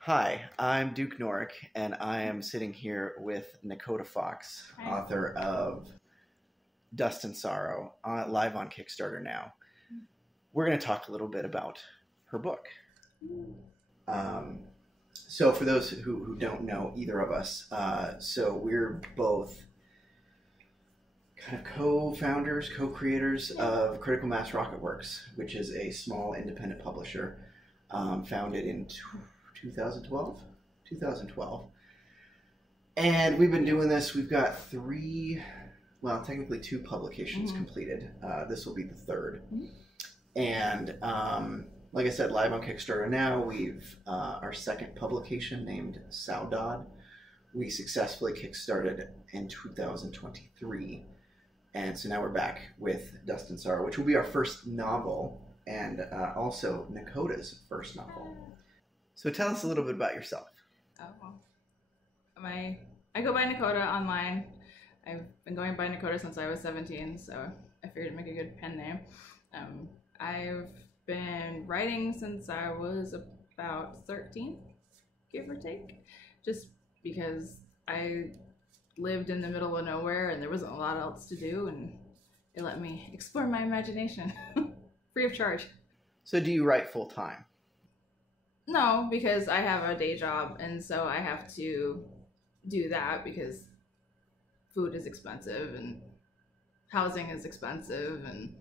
Hi, I'm Duke Norick, and I am sitting here with Nikoda Fox, Hi. author of Dust and Sorrow, live on Kickstarter now. We're going to talk a little bit about her book. So for those who don't know either of us, so we're both kind of co-founders, co-creators of Critical Mass Rocket Works, which is a small independent publisher founded in 2012. And we've been doing this. We've got technically two publications completed. This will be the third. And like I said, live on Kickstarter now. We've our second publication named Saudade. We successfully kickstarted in 2023. And so now we're back with Dust and Sorrow, which will be our first novel and also Nikoda's first novel. So tell us a little bit about yourself. I go by Nikoda online. I've been going by Nikoda since I was 17, so I figured it'd make a good pen name. I've been writing since I was about 13, give or take, just because I lived in the middle of nowhere and there wasn't a lot else to do, and it let me explore my imagination free of charge. So do you write full time? No, because I have a day job, and so I have to do that because food is expensive and housing is expensive and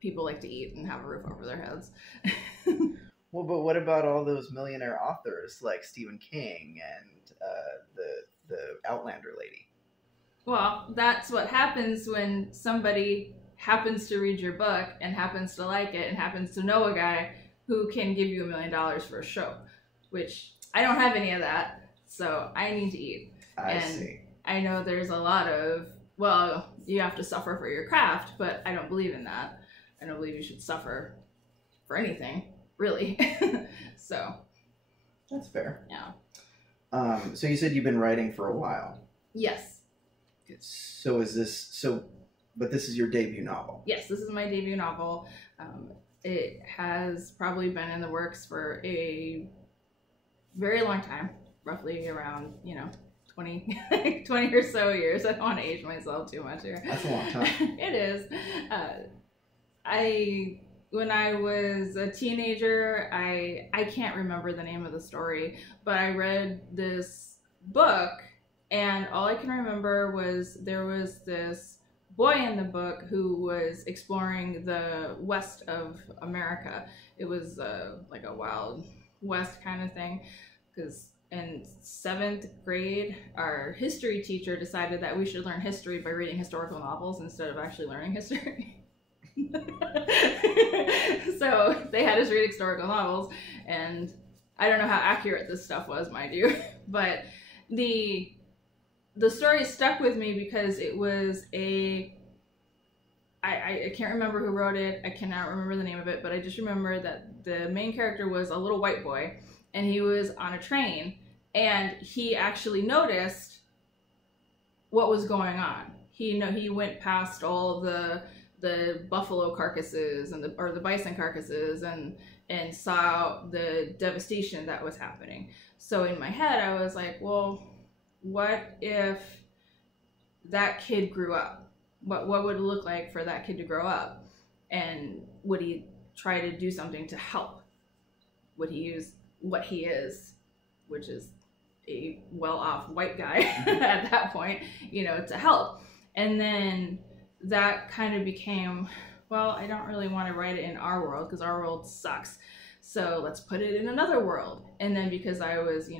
people like to eat and have a roof over their heads. Well, but what about all those millionaire authors like Stephen King and the Outlander lady? Well, that's what happens when somebody happens to read your book and happens to like it and happens to know a guy who can give you $1 million for a show, which I don't have any of that, so I need to eat. I see. I know there's a lot of, well, you have to suffer for your craft, but I don't believe in that. I don't believe you should suffer for anything, really. So. That's fair. Yeah. So you said you've been writing for a while. Yes. But this is your debut novel. Yes, this is my debut novel. It has probably been in the works for a very long time, roughly around, 20 or so years. I don't want to age myself too much here. That's a long time. It is. When I was a teenager, I can't remember the name of the story, but I read this book, and all I can remember was there was this boy in the book who was exploring the west of America. It was like a Wild West kind of thing, because in 7th grade, our history teacher decided that we should learn history by reading historical novels instead of actually learning history. So they had us read historical novels, and I don't know how accurate this stuff was, mind you, but the story stuck with me because it was I can't remember who wrote it, I cannot remember the name of it, but I just remember that the main character was a little white boy, and he was on a train, and he actually noticed what was going on. He went past all the buffalo carcasses and the bison carcasses and saw the devastation that was happening. So in my head, I was like, well, what if that kid grew up? What would it look like for that kid to grow up? And would he try to do something to help? Would he use what he is, which is a well-off white guy at that point, to help? And then that kind of became, well, I don't really want to write it in our world because our world sucks. So let's put it in another world. And then because I was,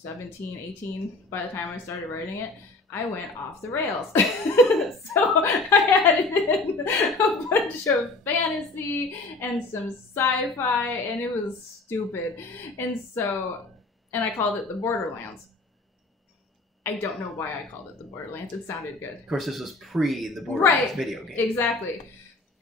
17, 18 by the time I started writing it, I went off the rails. So I added in a bunch of fantasy and some sci-fi, and it was stupid. And I called it the Borderlands. I don't know why I called it the Borderlands. It sounded good. Of course, this was pre the Borderlands video game. Exactly.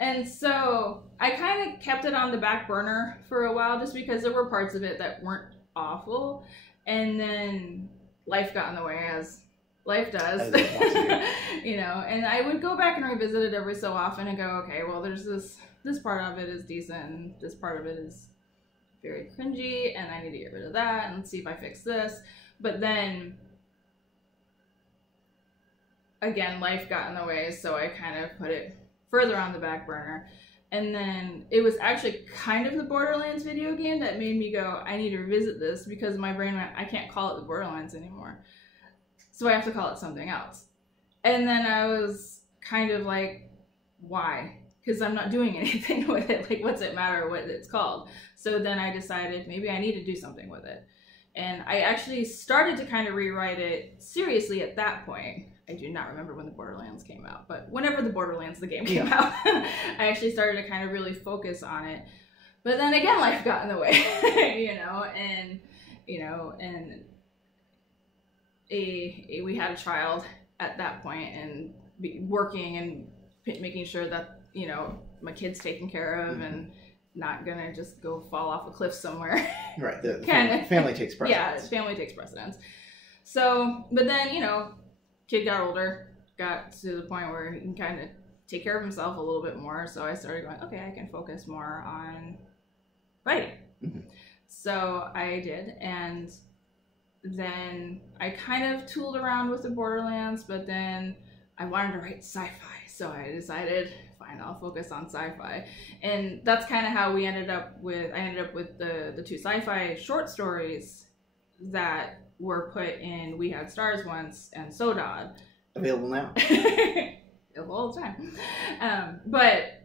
And so I kind of kept it on the back burner for a while just because there were parts of it that weren't awful. And then life got in the way, as life does. And I would go back and revisit it every so often and go, okay, well, there's this part of it is decent and this part of it is very cringy, and I need to get rid of that and see if I fix this. But then again, life got in the way, so I kind of put it further on the back burner. And then it was actually kind of the Borderlands video game that made me go, I need to revisit this, because my brain went, I can't call it the Borderlands anymore. So I have to call it something else. And then I was kind of like, why? Because I'm not doing anything with it. Like, what's it matter what it's called? So then I decided maybe I need to do something with it. And I actually started to kind of rewrite it seriously at that point. I do not remember when the Borderlands came out, but whenever the Borderlands, the game came out, I actually started to kind of really focus on it. But then again, life got in the way, and we had a child at that point, and working and making sure that, my kid's taken care of and not gonna just go fall off a cliff somewhere. Right. The family takes precedence. Yeah, family takes precedence. So, but then, kid got older, got to the point where he can kind of take care of himself a little bit more. So I started going, okay, I can focus more on writing. So I did. And then I kind of tooled around with the Borderlands, but then I wanted to write sci-fi. So I decided, fine, I'll focus on sci-fi. And that's kind of how I ended up with the two sci-fi short stories that were put in We Had Stars Once and Sodod. Available now. Available all the time. But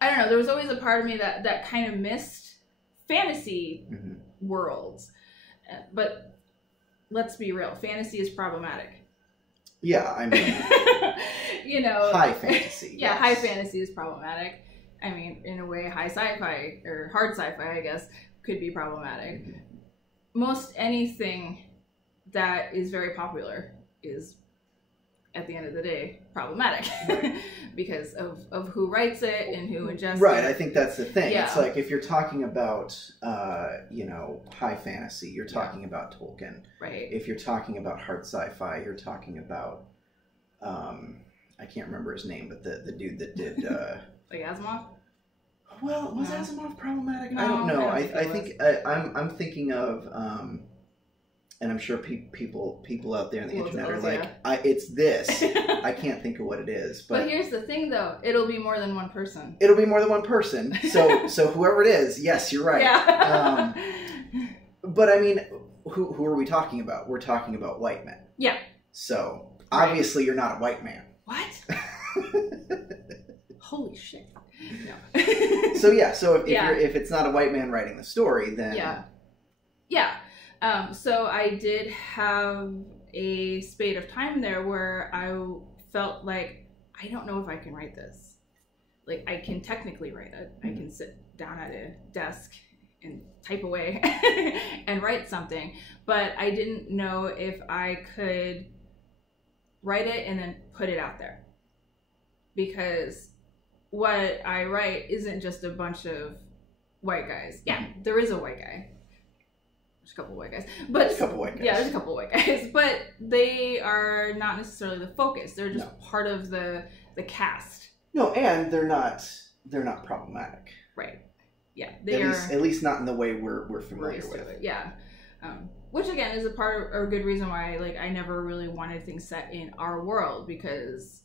I don't know, there was always a part of me that kind of missed fantasy worlds. But let's be real, fantasy is problematic. Yeah, I mean, high fantasy. Yeah, yes. High fantasy is problematic. I mean, in a way, high sci-fi, or hard sci-fi, I guess, could be problematic. Most anything that is very popular is, at the end of the day, problematic. Right. Because of who writes it and who ingests it. Right, I think that's the thing. Yeah. It's like, if you're talking about, high fantasy, you're talking about Tolkien. Right. If you're talking about hard sci-fi, you're talking about, I can't remember his name, but the dude that did... like Asimov? Well, was Asimov problematic? No, I don't know. I I think I'm thinking of, and I'm sure people out there on the internet are like, it's this. I can't think of what it is. But here's the thing, though. It'll be more than one person. It'll be more than one person. So whoever it is, yes, you're right. Yeah. But I mean, who are we talking about? We're talking about white men. Yeah. So obviously you're not a white man. What? Holy shit. No. So if it's not a white man writing the story, then so I did have a spate of time there where I felt like, I don't know if I can write this. Like, I can technically write it. I can sit down at a desk and type away and write something, but I didn't know if I could write it and then put it out there, because what I write isn't just a bunch of white guys. Yeah, there is a white guy. There's a couple white guys. But there's a couple white guys. Yeah, there's a couple white guys. But they are not necessarily the focus. They're just part of the cast. No, and they're not problematic. Right. Yeah. At least not in the way we're familiar with. Yeah. Which again is a part of, or a good reason why I never really wanted things set in our world, because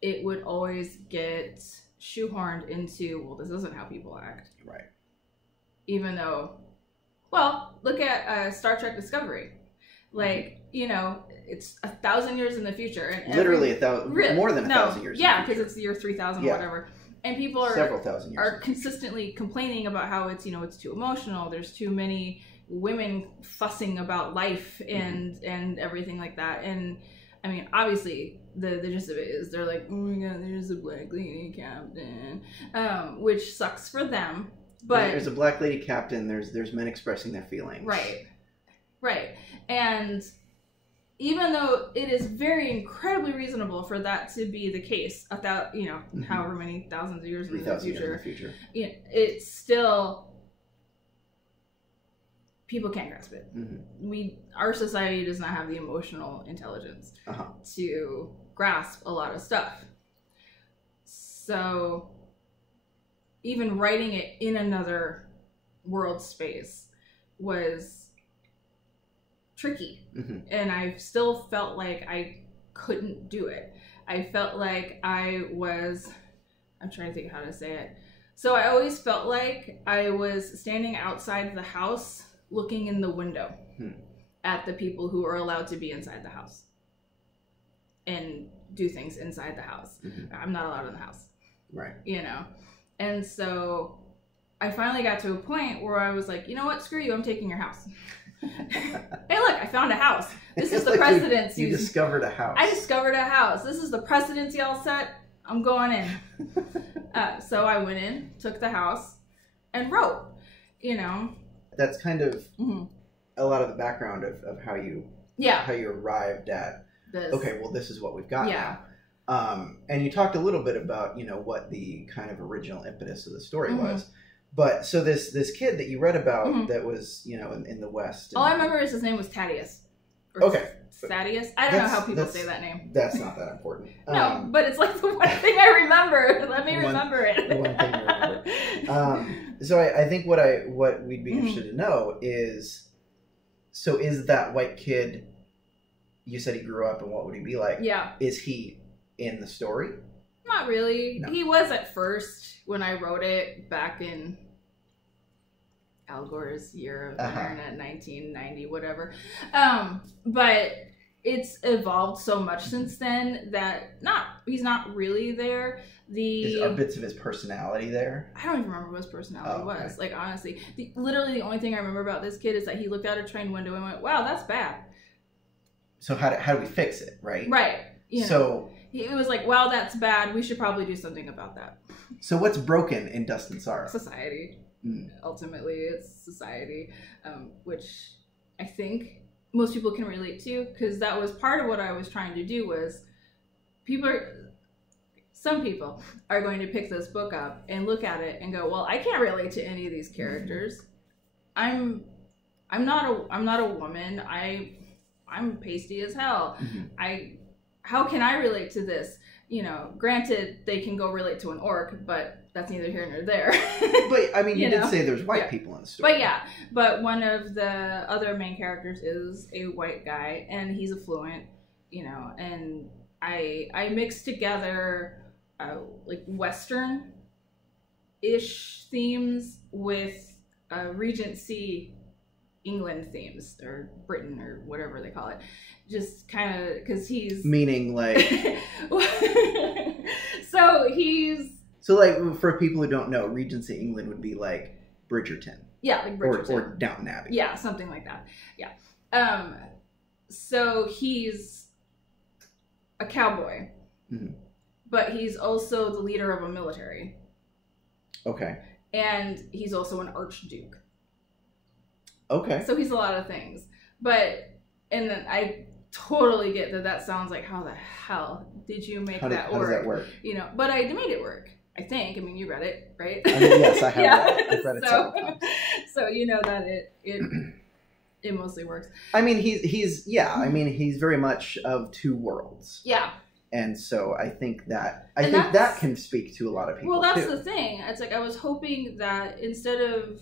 it would always get shoehorned into, well, this isn't how people act. Right. Even though, well, look at Star Trek Discovery. It's 1,000 years in the future. And literally more than 1,000 years. Yeah, because it's the year 3000 or whatever. And people are several thousand years are consistently complaining about how it's too emotional. There's too many women fussing about life and everything like that. And I mean, obviously, the gist of it is they're like, oh my god, there's a black lady captain, which sucks for them. But there's a black lady captain. There's men expressing their feelings. Right. And even though it is very incredibly reasonable for that to be the case, however many thousands of years in the future, it's still, people can't grasp it. Our society does not have the emotional intelligence to grasp a lot of stuff. So even writing it in another world space was tricky. Mm-hmm. And I still felt like I couldn't do it. I felt like I'm trying to think how to say it. So I always felt like I was standing outside the house looking in the window at the people who are allowed to be inside the house and do things inside the house. Mm-hmm. I'm not allowed in the house. Right. You know? And so I finally got to a point where I was like, you know what? Screw you. I'm taking your house. Hey, look, I found a house. This is the like precedence. You discovered a house. I discovered a house. This is the precedence y'all set. I'm going in. So I went in, took the house, and wrote, you know. That's kind of a lot of the background of how you arrived at, this. Okay, well, this is what we've got now. And you talked a little bit about, you know, what the kind of original impetus of the story was. But so this kid that you read about that was, you know, in the West. All I remember is his name was Thaddeus. Okay. Thaddeus? I don't know how people say that name. That's not that important. No, but it's like the one thing I remember. Let me remember it. The one thing you remember. So I think what we'd be interested to know is, so is that white kid, you said he grew up, and what would he be like? Yeah. Is he in the story? Not really. No. He was at first when I wrote it back in Al Gore's year of the internet, 1990, whatever. But it's evolved so much since then that he's not really there. Are bits of his personality there? I don't even remember what his personality was. Like, honestly, literally the only thing I remember about this kid is that he looked out a train window and went, "Wow, that's bad." So how do we fix it, right? Right. You know, so it was like, "Wow, that's bad. We should probably do something about that." So what's broken in Dust and Sorrow? Society. Ultimately, it's society, which I think most people can relate to, because that was part of what I was trying to do. Was some people are going to pick this book up and look at it and go, "Well, I can't relate to any of these characters. I'm not a woman. I'm pasty as hell. How can I relate to this?" You know, granted, they can go relate to an orc, but that's neither here nor there. But, I mean, you did say there's white people in the story. But one of the other main characters is a white guy, and he's affluent, you know, and I mixed together, like, Western-ish themes with Regency England themes, or Britain, or whatever they call it. Just kind of, because he's... Meaning, like... So, like, for people who don't know, Regency England would be like Bridgerton. Yeah, like Bridgerton. Or Downton Abbey. Yeah, something like that. Yeah. So he's a cowboy. But he's also the leader of a military. Okay. And he's also an archduke. Okay. So he's a lot of things. And then I totally get that sounds like, how the hell did you make that work? How does that work? You know, but I made it work. I think. I mean, you read it, right? I mean, yes, I have read it. I've read it several times. So you know that it mostly works. I mean, he's very much of two worlds. Yeah. And so I think that can speak to a lot of people. Well, that's the thing. It's like I was hoping that instead of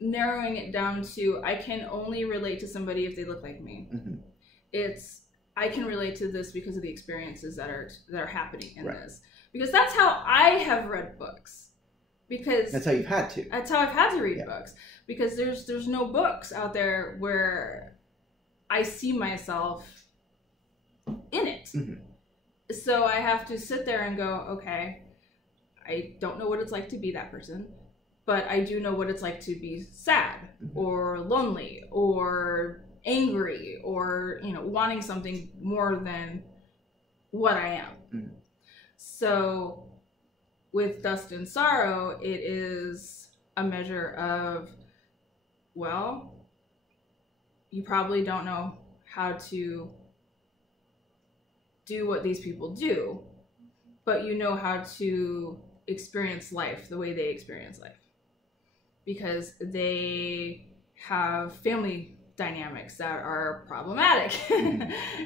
narrowing it down to I can only relate to somebody if they look like me, it's I can relate to this because of the experiences that are happening in this. Because that's how I have read books. Because that's how you've had to. That's how I've had to read books. Because there's no books out there where I see myself in it. So I have to sit there and go, okay, I don't know what it's like to be that person, but I do know what it's like to be sad or lonely or angry or, you know, wanting something more than what I am. So with Dust and Sorrow, it is a measure of, well, you probably don't know how to do what these people do, but you know how to experience life the way they experience life. Because they have family dynamics that are problematic.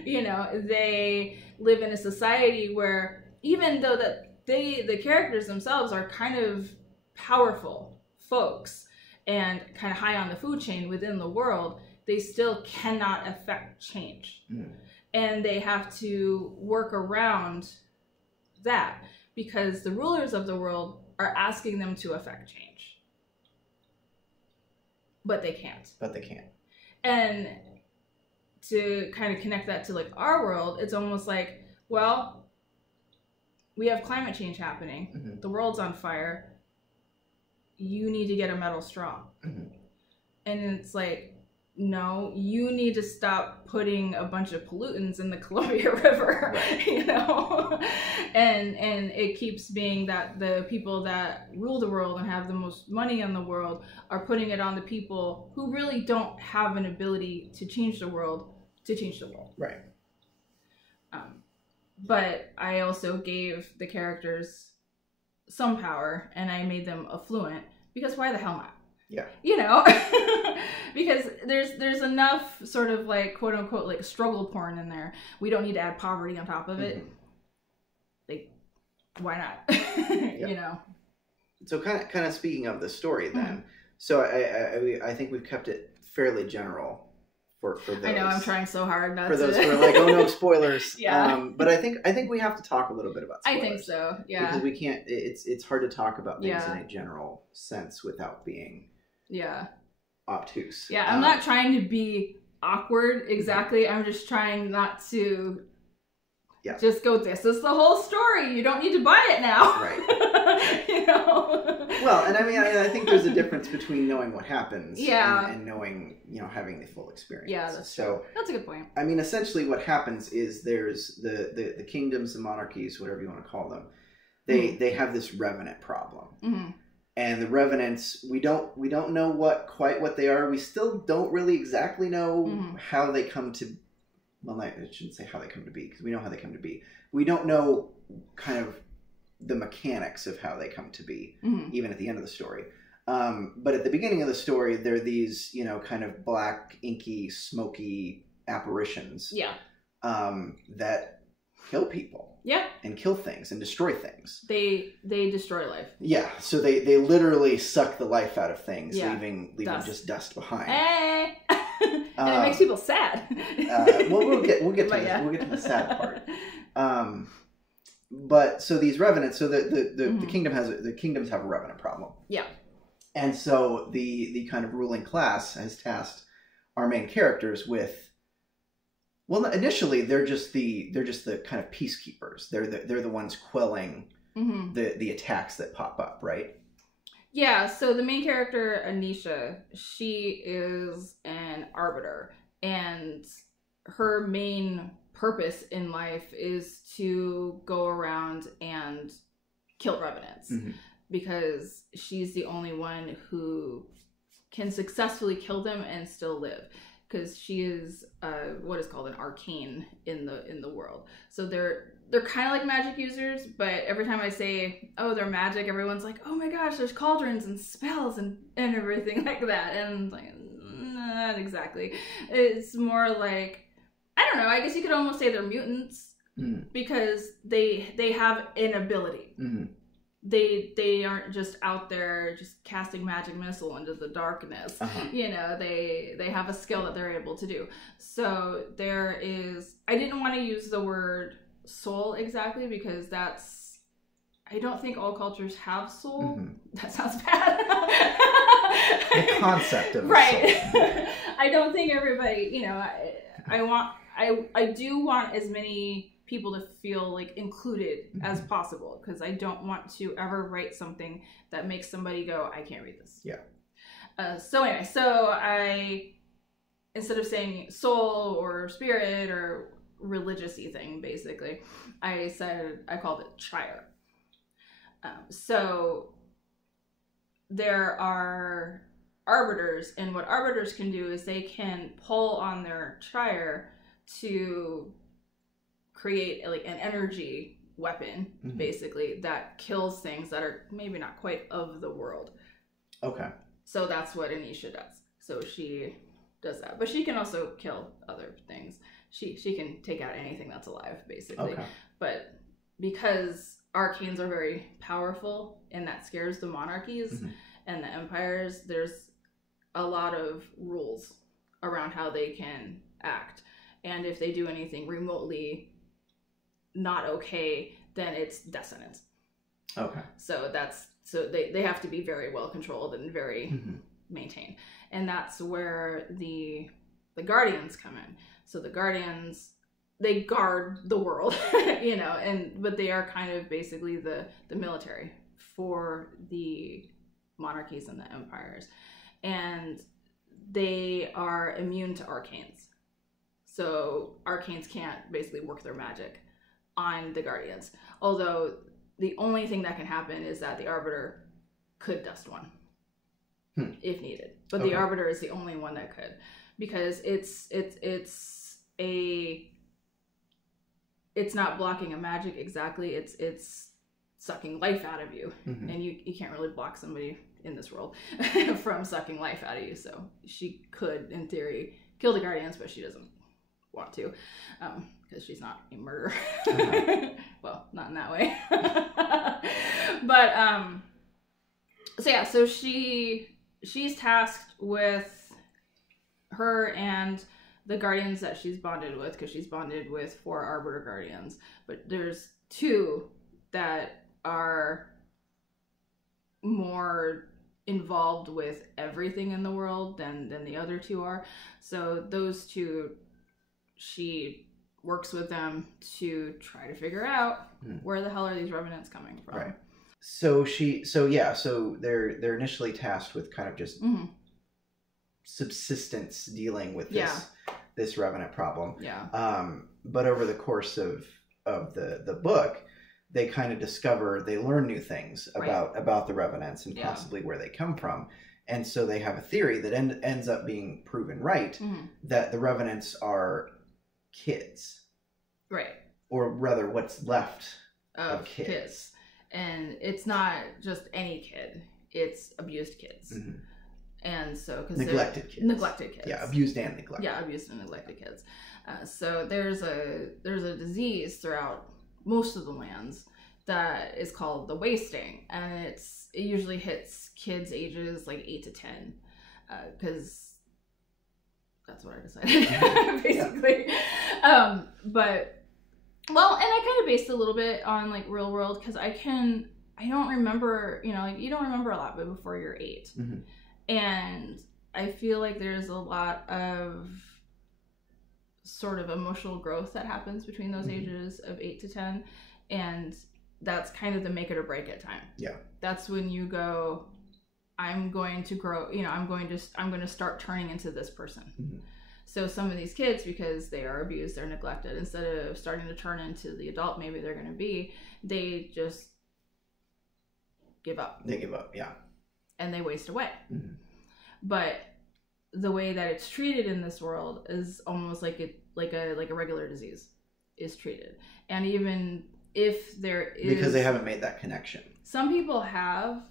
You know, they live in a society where even though that the characters themselves are kind of powerful folks and kind of high on the food chain within the world, they still cannot affect change. And they have to work around that because the rulers of the world are asking them to affect change. But they can't. And to kind of connect that to like our world, it's almost like, well, we have climate change happening. The world's on fire. You need to get a metal straw. And it's like, no, you need to stop putting a bunch of pollutants in the Columbia River, you know? And it keeps being that the people that rule the world and have the most money in the world are putting it on the people who really don't have an ability to change the world. Right. But I also gave the characters some power and I made them affluent because why the hell not? Yeah. You know, because there's enough sort of like quote unquote like struggle porn in there. We don't need to add poverty on top of it. Like, why not? You know. So kind of speaking of the story then. So I think we've kept it fairly general for those. I know I'm trying so hard not for those who are like, oh no, spoilers. But I think we have to talk a little bit about spoilers. I think so. Yeah. Because we can't. It's hard to talk about things in a general sense without being obtuse. Yeah, I'm not trying to be awkward exactly. I'm just trying not to just go, this is the whole story. You don't need to buy it now. Right. You know? Well, and I mean, I think there's a difference between knowing what happens and knowing, you know, having the full experience. Yeah, that's true. That's a good point. I mean, essentially what happens is there's the kingdoms, the monarchies, whatever you want to call them, they have this revenant problem. And the revenants, we don't know quite what they are. We still don't really exactly know how they come to. Well, I shouldn't say how they come to be because we know how they come to be. We don't know kind of the mechanics of how they come to be, even at the end of the story. But at the beginning of the story, there are these, you know, kind of black, inky, smoky apparitions. That kill people. And kill things and destroy things. They destroy life. Yeah, so they literally suck the life out of things, leaving just dust behind. Hey! And it makes people sad. Well, we'll get to this. We'll get to the sad part. But so these revenants, so the kingdoms have a revenant problem. And so the kind of ruling class has tasked our main characters with. Well, initially they're just the kind of peacekeepers. They're the ones quelling the attacks that pop up, right? Yeah, so the main character, Anisha, she is an arbiter, and her main purpose in life is to go around and kill revenants, because she's the only one who can successfully kill them and still live, because she is what is called an arcane in the world. So they're kind of like magic users, but every time I say, oh, they're magic, everyone's like, oh my gosh, there's cauldrons and spells and everything like that. And like, not exactly. It's more like, I don't know, I guess you could almost say they're mutants because they have an ability. They aren't just out there just casting magic missile into the darkness. You know, they have a skill that they're able to do. So there is, I didn't want to use the word soul exactly because I don't think all cultures have soul. That sounds bad. The concept of right. soul. I don't think everybody, you know, I do want as many people to feel like included as possible, because I don't want to ever write something that makes somebody go, I can't read this. So anyway, so I, instead of saying soul or spirit or religious-y thing, basically, I called it Shire. So there are arbiters, and what arbiters can do is they can pull on their Shire to create like an energy weapon, basically, that kills things that are maybe not quite of the world. Okay. So that's what Anisha does. So she does that, but she can also kill other things. She can take out anything that's alive, basically. Okay. But because arcanes are very powerful and that scares the monarchies, and the empires, there's a lot of rules around how they can act. And if they do anything remotely not okay, then it's death sentence. Okay. So they have to be very well controlled and very maintained. And that's where the Guardians come in. So the Guardians, they guard the world, but they are kind of basically the military for the monarchies and the empires. And they are immune to arcanes. So arcanes can't basically work their magic on the Guardians. Although the only thing that can happen is that the Arbiter could dust one if needed. But the Arbiter is the only one that could, because it's not blocking a magic exactly. It's sucking life out of you, and you can't really block somebody in this world from sucking life out of you. So she could, in theory, kill the Guardians, but she doesn't want to, because she's not a murderer. Well, not in that way. But so she's tasked with her and the Guardians that she's bonded with, because she's bonded with 4 Arbiter Guardians, but there's 2 that are more involved with everything in the world than the other 2 are. So those 2, she works with them to try to figure out where the hell are these revenants coming from. Right. So they're initially tasked with kind of just subsistence, dealing with this revenant problem. Yeah. But over the course of the book, they kind of they learn new things about the revenants and possibly where they come from. And so they have a theory that ends up being proven right, that the revenants are kids. Right. Or rather, what's left of kids. And it's not just any kid, it's abused kids. And so, because neglected kids. Yeah, abused and neglected. Yeah, abused and neglected kids. So there's a disease throughout most of the lands that is called the wasting, and it usually hits kids ages like 8 to 10, because that's what I decided basically. But well, and I kind of based a little bit on like real world, because I don't remember, like you don't remember a lot but before you're 8. And I feel like there's a lot of sort of emotional growth that happens between those ages of 8 to 10, and that's kind of the make it or break it time. Yeah, that's when you go, I'm going to grow, I'm going to start turning into this person. So some of these kids, because they are abused, they're neglected, instead of starting to turn into the adult maybe they're going to be, they just give up. They give up, yeah. And they waste away. But the way that it's treated in this world is almost like a regular disease is treated. And even if there is, because they haven't made that connection. Some people have,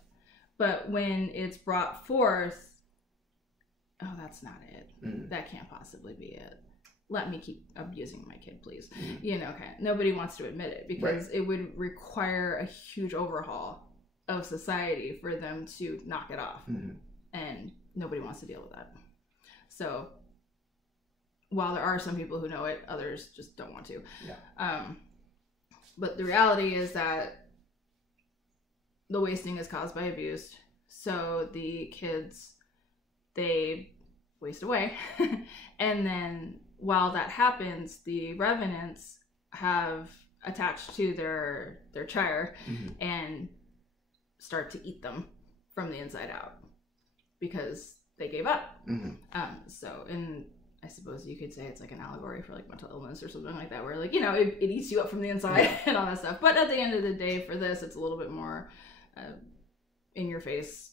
but when it's brought forth, oh, that's not it. That can't possibly be it. Let me keep abusing my kid, please. Okay. Nobody wants to admit it, because it would require a huge overhaul of society for them to knock it off. And nobody wants to deal with that. So while there are some people who know it, others just don't want to. Yeah. But the reality is that the wasting is caused by abuse. So the kids, they waste away. And then while that happens, the revenants have attached to their chire and start to eat them from the inside out, because they gave up. So, and I suppose you could say it's like an allegory for like mental illness or something like that, where like, it eats you up from the inside and all that stuff. But at the end of the day, for this, it's a little bit more in your face,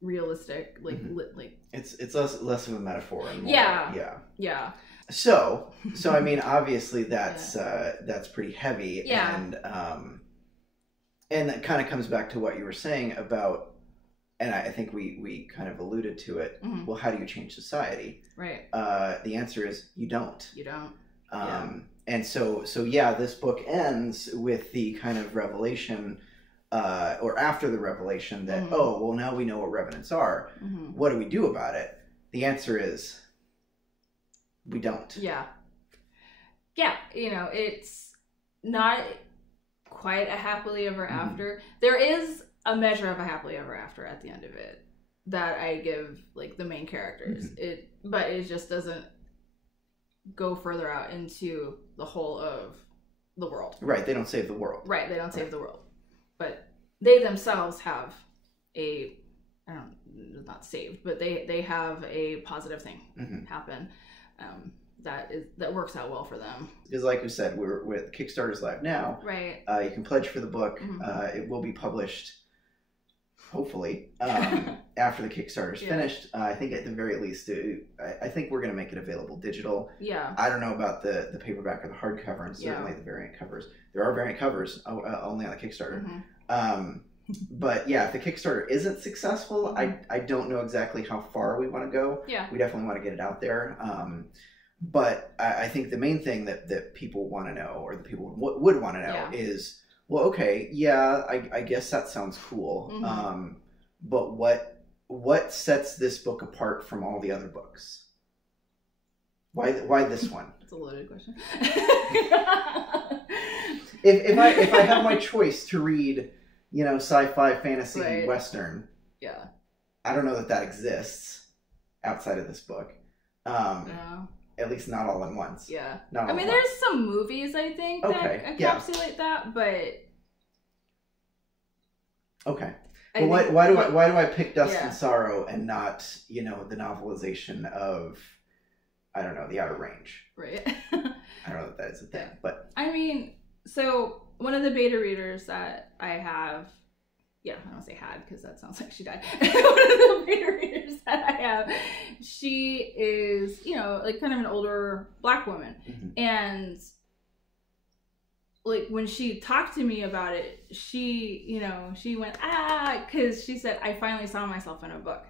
realistic, like it's less of a metaphor and more, yeah. So I mean, obviously that's pretty heavy. And that kind of comes back to what you were saying about, and I think we kind of alluded to it. Well, how do you change society? Right. The answer is you don't. And so this book ends with the kind of revelation or after the revelation that, Mm-hmm. oh, well, now we know what revenants are. Mm-hmm. What do we do about it? The answer is we don't. Yeah. Yeah, it's not quite a happily ever Mm-hmm. after. There is a measure of a happily ever after at the end of it that I give like the main characters. Mm-hmm. But it just doesn't go further out into the whole of the world. Right, they don't save the world. Right, they don't save the world. But they themselves have not saved, but they have a positive thing Mm-hmm. happen that works out well for them. Because like we said, we're with Kickstarter's live now. Right. You can pledge for the book. Mm-hmm. It will be published, hopefully, after the Kickstarter's finished. I think at the very least, I think we're going to make it available digital. Yeah. I don't know about the paperback or the hardcover, and certainly the variant covers. There are variant covers only on the Kickstarter. Mm-hmm. But yeah, if the Kickstarter isn't successful, Mm-hmm. I don't know exactly how far we want to go. Yeah. We definitely want to get it out there. But I think the main thing that people want to know, or the people would want to know, is, well, okay, yeah, I guess that sounds cool. Mm-hmm. But what sets this book apart from all the other books? Why this one? That's a loaded question. if I have my choice to read, sci-fi, fantasy, Western, I don't know that exists outside of this book. No. At least not all at once. Yeah. Not all I mean, at there's once. some movies, I think, that encapsulate that, but... Okay. Well, why do I pick Dust and Sorrow and not, the novelization of, I don't know, The Outer Range? Right. I don't know if that is a thing, but... I mean, so one of the beta readers that I have... Yeah, I don't say had because that sounds like she died. One of the beta readers that I have, she is, like kind of an older Black woman. Mm-hmm. And like when she talked to me about it, she went, because she said, I finally saw myself in a book.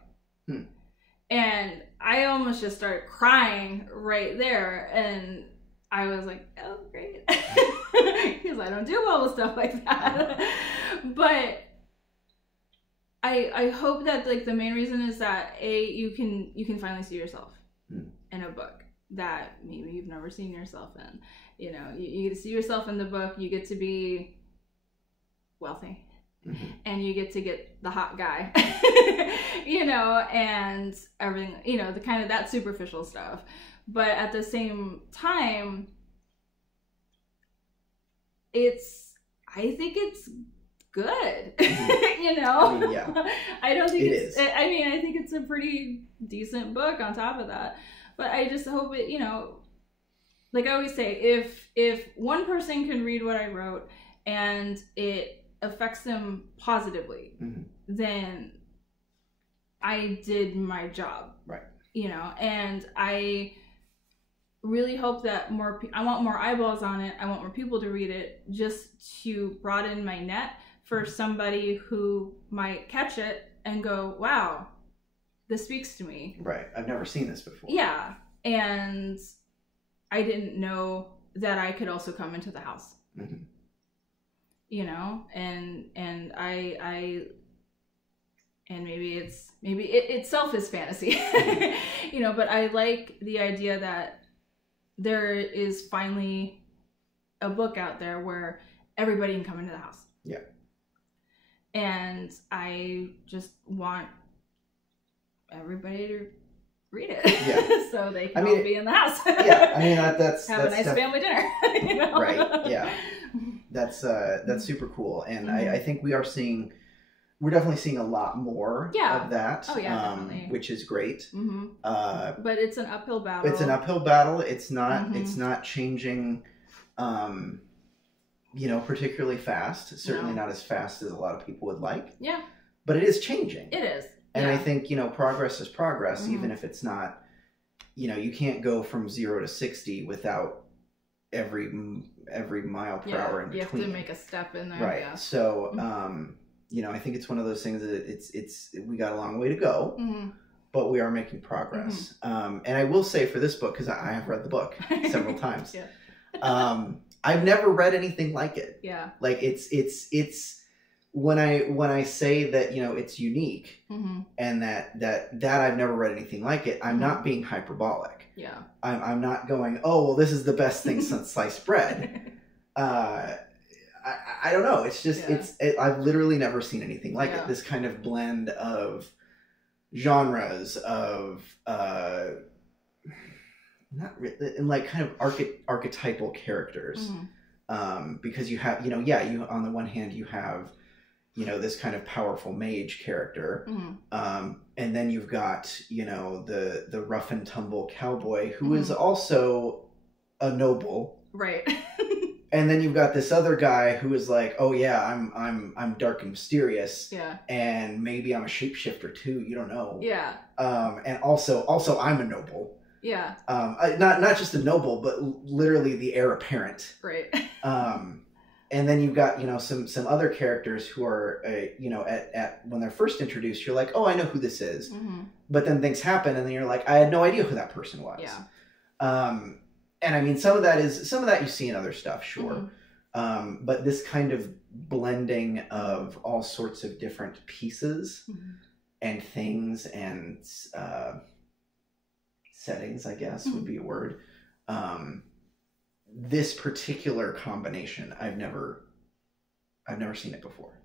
And I almost just started crying right there. And I was like, oh, great. Because I don't do well with stuff like that. But I hope that like the main reason is that you can finally see yourself in a book that maybe you've never seen yourself in. You get to see yourself in the book. You get to be wealthy, and you get to get the hot guy, and everything. The kind of that superficial stuff. But at the same time, I think it's good. I mean, yeah. I don't think it it's is. I mean, I think it's a pretty decent book on top of that. But I just hope it, like I always say, if one person can read what I wrote and it affects them positively, then I did my job. Right. And I really hope that I want more eyeballs on it. I want more people to read it just to broaden my net for somebody who might catch it and go, wow, this speaks to me. Right. I've never seen this before. Yeah. And I didn't know that I could also come into the house. And maybe it itself is fantasy, but I like the idea that there is finally a book out there where everybody can come into the house. Yeah. And I just want everybody to read it. Yeah. So they can all be in the house. Yeah. I mean, that's have a nice family dinner. Right. Yeah. That's super cool. And I think we're definitely seeing a lot more of that. Oh, yeah, definitely. Which is great. But it's an uphill battle. It's an uphill battle. It's not changing, particularly fast. Certainly not as fast as a lot of people would like. Yeah. But it is changing. It is. And I think, progress is progress, even if it's not, you can't go from 0 to 60 without every mile per hour in between. You have to make a step in there. Right. Yeah. So, I think it's one of those things that we got a long way to go, but we are making progress. And I will say for this book, because I have read the book several times, I've never read anything like it. Yeah. Like it's when I say that, you know, it's unique Mm-hmm. and that I've never read anything like it, I'm not being hyperbolic. Yeah. I'm not going, oh, well, this is the best thing since sliced bread. I don't know. It's just, I've literally never seen anything like it. This kind of blend of genres of, not really, and like kind of archetypal characters. Because you have, you know, you, on the one hand, you have, you know, this kind of powerful mage character. And then you've got, you know, the rough and tumble cowboy who is also a noble. Right. And then you've got this other guy who is like, oh yeah, I'm dark and mysterious. Yeah. And maybe I'm a shapeshifter too. You don't know. Yeah. And also I'm a noble. Yeah. Not just a noble, but literally the heir apparent. Right. And then you've got, you know, some other characters who are, you know, at when they're first introduced, you're like, oh, I know who this is. But then things happen, and then you're like, I had no idea who that person was. Yeah. And I mean, some of that you see in other stuff, sure. But this kind of blending of all sorts of different pieces and things and settings, I guess would be a word. This particular combination, I've never seen it before.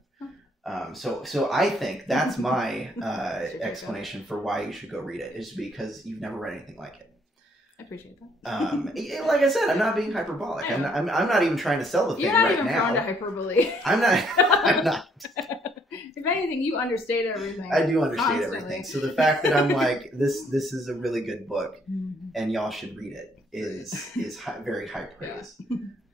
So I think that's my explanation for why you should go read it, is because you've never read anything like it. I appreciate that. Like I said, I'm not being hyperbolic. I'm not even trying to sell the thing right now. You're not even prone to hyperbole. I'm not. If anything, you understate everything. I do understate everything. So the fact that I'm like, this is a really good book, and y'all should read it, is very high praise.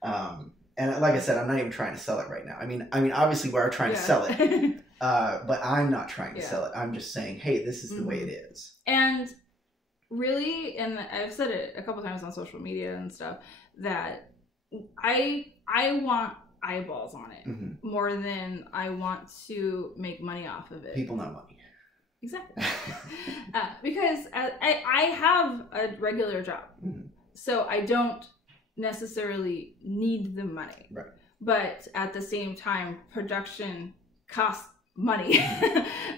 And like I said, I'm not even trying to sell it right now. I mean, obviously we are trying to sell it, but I'm not trying to sell it. I'm just saying, hey, this is the way it is. And really, and I've said it a couple times on social media and stuff, that I want eyeballs on it more than I want to make money off of it. People know money. Exactly. Because I have a regular job, so I don't necessarily need the money. Right. But at the same time, production costs money.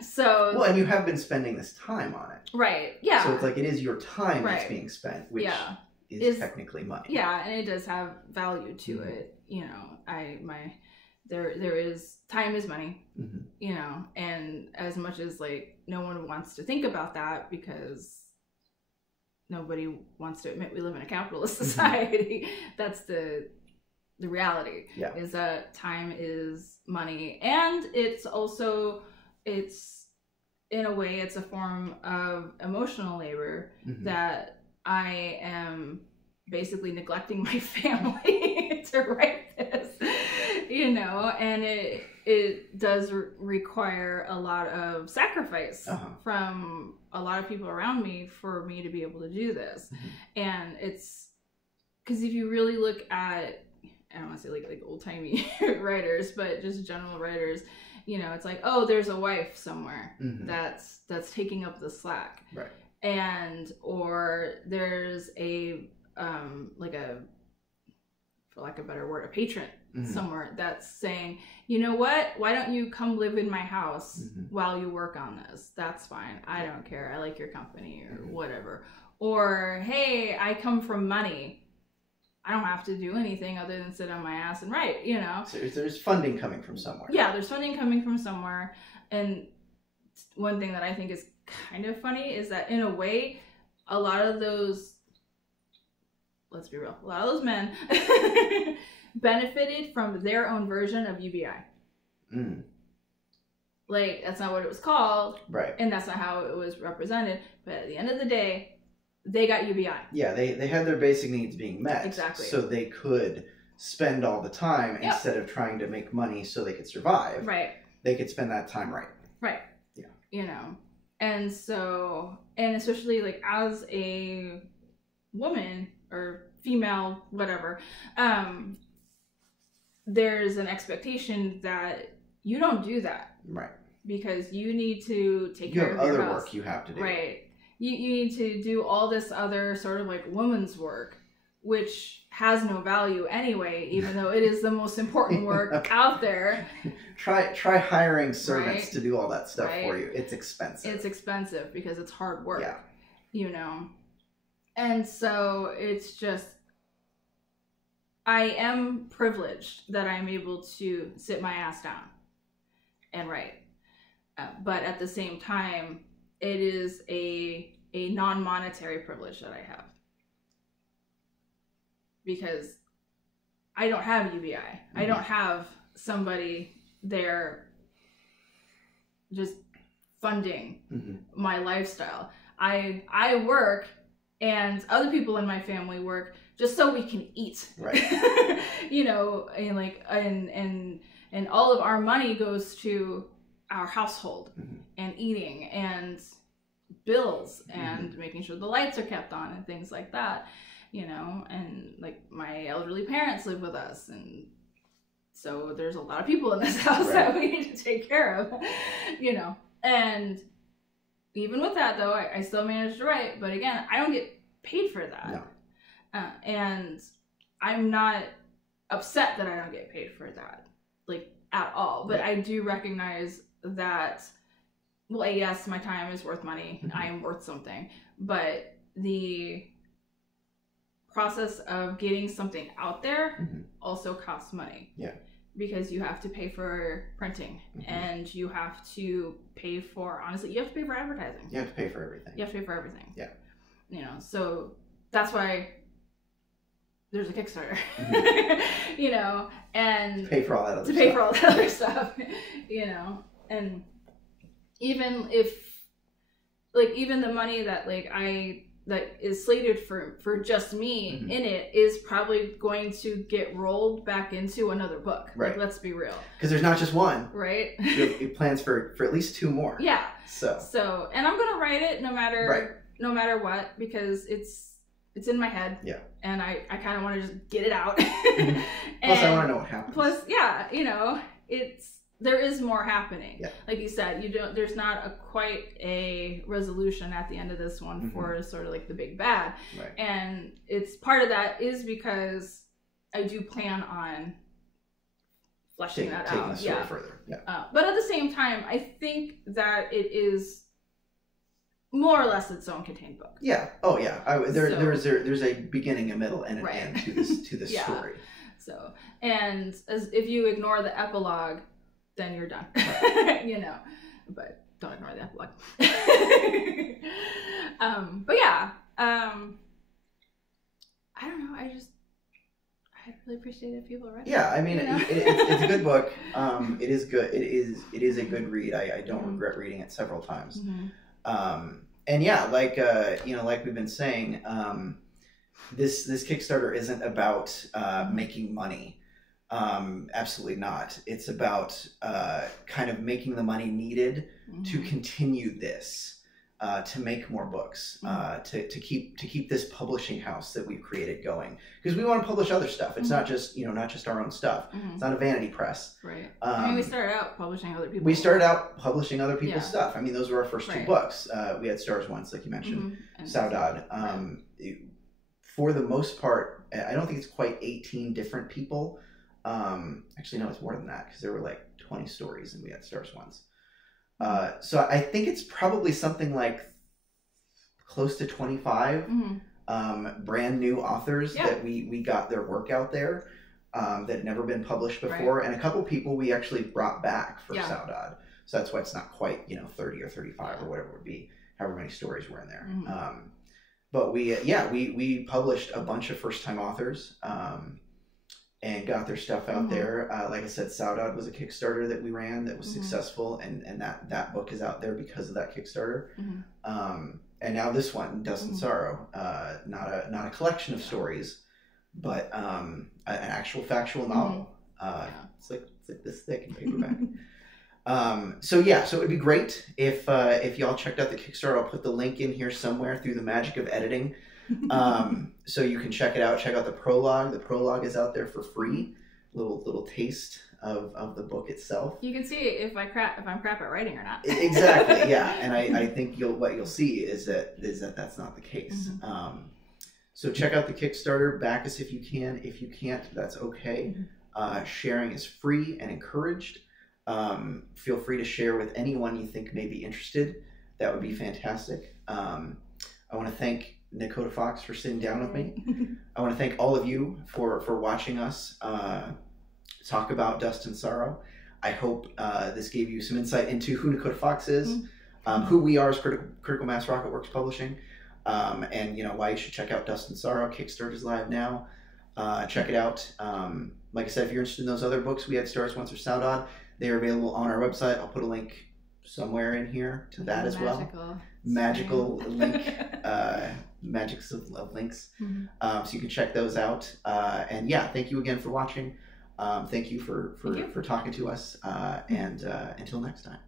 So well, and you have been spending this time on it. Right. Yeah. So it's like it is your time that's being spent, which is technically money. Yeah, and it does have value to it. You know, there is time is money. You know, and as much as like no one wants to think about that because nobody wants to admit we live in a capitalist society, that's the reality. Yeah. Is that time is money, and it's also in a way it's a form of emotional labor that I am basically neglecting my family to write this, you know, and it does require a lot of sacrifice from a lot of people around me for me to be able to do this. And it's because if you really look at, I don't want to say like old-timey writers, but just general writers, you know, it's like, oh, there's a wife somewhere that's taking up the slack. Right. And or there's a like a, for lack of a better word, a patron somewhere that's saying, you know what, why don't you come live in my house while you work on this? That's fine. I don't care. I like your company or whatever. Or, hey, I come from money. I don't have to do anything other than sit on my ass and write, you know? So there's funding coming from somewhere. Yeah, there's funding coming from somewhere. And one thing that I think is kind of funny is that in a way, a lot of those, let's be real, a lot of those men benefited from their own version of UBI. Like, that's not what it was called. Right. And that's not how it was represented. But at the end of the day, they got UBI. Yeah, they had their basic needs being met. Exactly. So they could spend all the time instead of trying to make money so they could survive. Right. They could spend that time right. Right. Yeah. You know, and so, and especially like as a woman or female, whatever, there's an expectation that you don't do that. Right. Because you need to take care of your house. You have other work you have to do. Right. You need to do all this other sort of like woman's work which has no value anyway, even though it is the most important work out there. Try hiring servants Right? to do all that stuff Right? for you. It's expensive. It's expensive because it's hard work, Yeah. you know? And so it's just, I am privileged that I'm able to sit my ass down and write. But at the same time, it is a non-monetary privilege that I have. Because I don't have UBI. I don't have somebody there just funding my lifestyle. I work, and other people in my family work just so we can eat. Right. You know, and like and all of our money goes to our household and eating and bills and making sure the lights are kept on and things like that, you know. And like my elderly parents live with us, and so there's a lot of people in this house that we need to take care of, you know. And even with that though, I still manage to write, but again, I don't get paid for that. No. And I'm not upset that I don't get paid for that, like, at all. But I do recognize that, well, yes, my time is worth money. I am worth something. But the process of getting something out there also costs money. Yeah. Because you have to pay for printing, and you have to pay for, honestly, you have to pay for advertising. You have to pay for everything. You have to pay for everything. Yeah. You know, so that's why there's a Kickstarter, you know, and to pay for all that other to stuff. pay for all that other stuff, you know. And even if, like, even the money that that is slated for just me in it is probably going to get rolled back into another book. Right. Like, let's be real. Because there's not just one. Right. You have plans for at least 2 more. Yeah. So and I'm gonna write it no matter what, because it's in my head. Yeah. And I kind of want to just get it out. Plus, I want to know what happens. Plus, yeah, you know, there is more happening. Yeah. Like you said, there's not quite a resolution at the end of this one for sort of like the big bad. Right. And it's part of that is because I do plan on fleshing that taking out. the story further. Yeah. But at the same time, I think that it is more or less its own contained book. Yeah. Oh, yeah. There's a beginning, a middle, and an end to this Yeah. story. So, and if you ignore the epilogue, then you're done. Right. You know, but don't ignore the epilogue. But yeah, I don't know. I really appreciate it if people read it. Yeah, I mean, you know? it's a good book. It is good. It is a good read. I don't regret reading it several times. And yeah, like we've been saying, this Kickstarter isn't about making money. Absolutely not. It's about kind of making the money needed to continue this, to make more books, to keep this publishing house that we've created going, because we want to publish other stuff. It's not just our own stuff. It's not a vanity press. Right. I mean, we started out publishing other people. We started out publishing other people's Yeah. stuff. I mean, those were our first 2 books. We had Stars Once, like you mentioned, Saudade. For the most part, I don't think it's quite 18 different people. Actually, no, it's more than that, because there were like 20 stories and we had Stars Once. So I think it's probably something like close to 25 brand new authors that we got their work out there that had never been published before, and a couple people we actually brought back for Saudade. So that's why it's not quite 30 or 35 or whatever it would be, however many stories were in there. But we published a bunch of first time authors. And got their stuff out there. Like I said, Saudade was a Kickstarter that we ran that was successful, and that book is out there because of that Kickstarter. And now this one, Dust and Sorrow, not a collection of stories, but an actual factual novel. It's like this thick in paperback. So it would be great if y'all checked out the Kickstarter. I'll put the link in here somewhere through the magic of editing. So you can check it out. Check out the prologue. The prologue is out there for free. Little taste of the book itself. You can see if I'm crap at writing or not. Exactly. Yeah. And I think what you'll see is that that's not the case. So check out the Kickstarter. Back us if you can. If you can't, that's okay. Sharing is free and encouraged. Feel free to share with anyone you think may be interested. That would be fantastic. I want to thank Nikoda Fox for sitting down with me. I want to thank all of you for watching us talk about Dust and Sorrow. I hope this gave you some insight into who Nikoda Fox is, who we are as Critical Mass Rocket Works Publishing, and why you should check out Dust and Sorrow. Kickstarter is live now. Check it out. Like I said, if you're interested in those other books, we had Stars Once or Saudade. They are available on our website. I'll put a link somewhere in here to that as well. Magical link, magics of links. So you can check those out. And yeah, thank you again for watching. Thank you for talking to us. And until next time.